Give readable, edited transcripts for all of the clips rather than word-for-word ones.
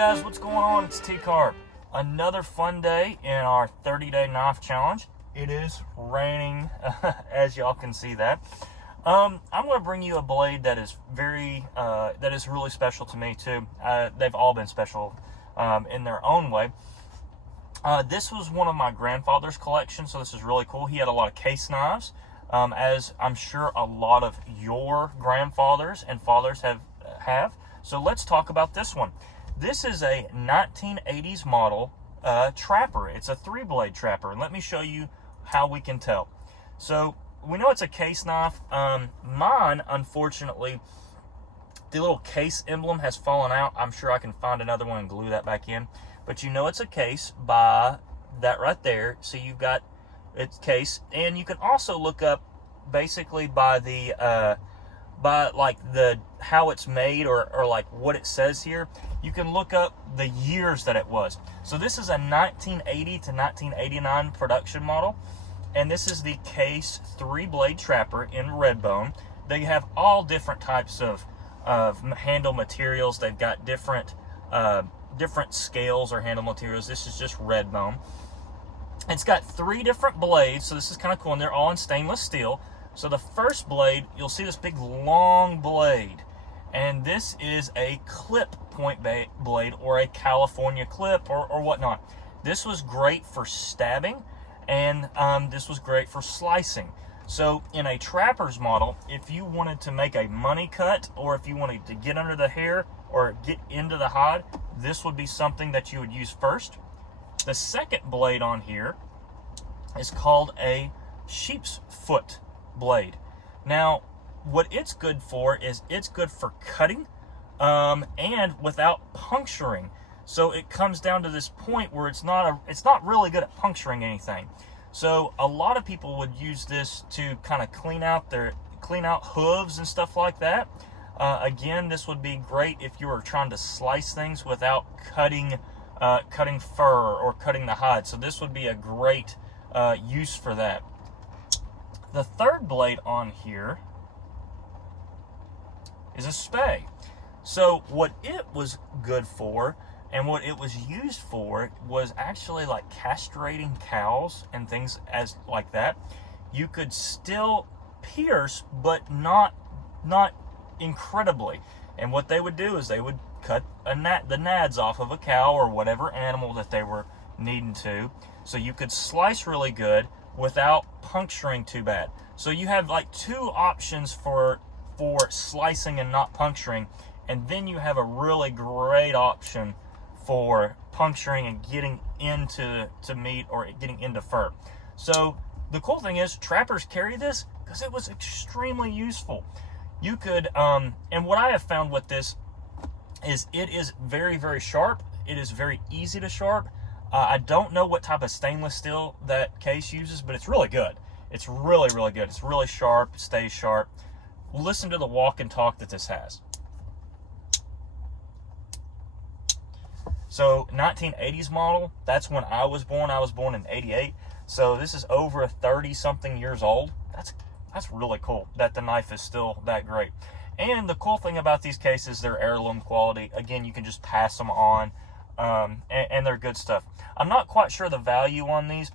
guys, what's going on? It's T-Carp. Another fun day in our 30-day knife challenge. It is raining, as y'all can see that. I'm going to bring you a blade that is that is really special to me too. They've all been special in their own way. This was one of my grandfather's collection, so this is really cool. He had a lot of case knives, as I'm sure a lot of your grandfathers and fathers have. So let's talk about this one. This is a 1980s model trapper. It's a 3-blade trapper, and let me show you how we can tell. So we know it's a case knife. Mine, unfortunately, the little case emblem has fallen out. I'm sure I can find another one and glue that back in. But you know it's a case by that right there. So you've got its case, and you can also look up basically by the how it's made or like what it says here. You can look up the years that it was. So this is a 1980 to 1989 production model, and this is the case 3-blade trapper in red bone. They have all different types of handle materials. They've got different scales or handle materials. This is just red bone. It's got 3 different blades, so this is kind of cool, and they're all in stainless steel. So the first blade, you'll see this big long blade, and this is a clip point blade or a California clip or whatnot. This was great for stabbing, and this was great for slicing. So in a trapper's model, if you wanted to make a money cut, or if you wanted to get under the hair or get into the hide, this would be something that you would use first. The second blade on here is called a sheep's foot blade. Now, what it's good for is it's good for cutting and without puncturing. So it comes down to this point where it's not really good at puncturing anything. So a lot of people would use this to kind of clean out hooves and stuff like that. Again, this would be great if you were trying to slice things without cutting fur or cutting the hide. So this would be a great use for that. The third blade on here is a spay. So what it was good for and what it was used for was actually like castrating cows and things as like that. You could still pierce, but not incredibly. And what they would do is they would cut the nads off of a cow or whatever animal that they were needing to. So you could slice really good without puncturing too bad. So you have like 2 options for slicing and not puncturing, and then you have a really great option for puncturing and getting into meat or getting into fur. So the cool thing is trappers carry this because it was extremely useful. You could and what I have found with this is it is very, very sharp. It is very easy to sharp. I don't know what type of stainless steel that case uses, but it's really good. It's really, really good. It's really sharp, it stays sharp. Listen to the walk and talk that this has. So 1980s model, that's when I was born. I was born in 88. So this is over 30-something years old. That's really cool that the knife is still that great. And the cool thing about these cases, they're heirloom quality. Again, you can just pass them on. And they're good stuff. I'm not quite sure the value on these.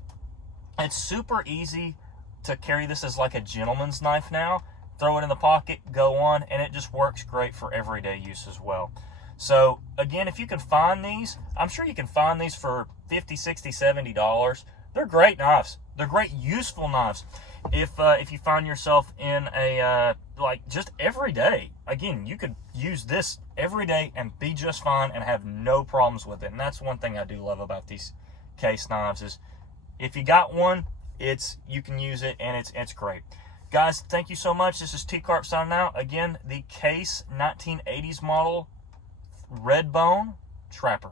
It's super easy to carry this as like a gentleman's knife now. Throw it in the pocket, go on, and it just works great for everyday use as well. So again, if you can find these, I'm sure you can find these for $50, $60, $70. They're great knives. They're great useful knives. If you find yourself in a like just every day, again, you could use this every day and be just fine and have no problems with it. And that's one thing I do love about these case knives is if you got one, you can use it, and it's great. Guys, thank you so much. This is T-Carp signing out. Again, the case 1980s model red bone trapper.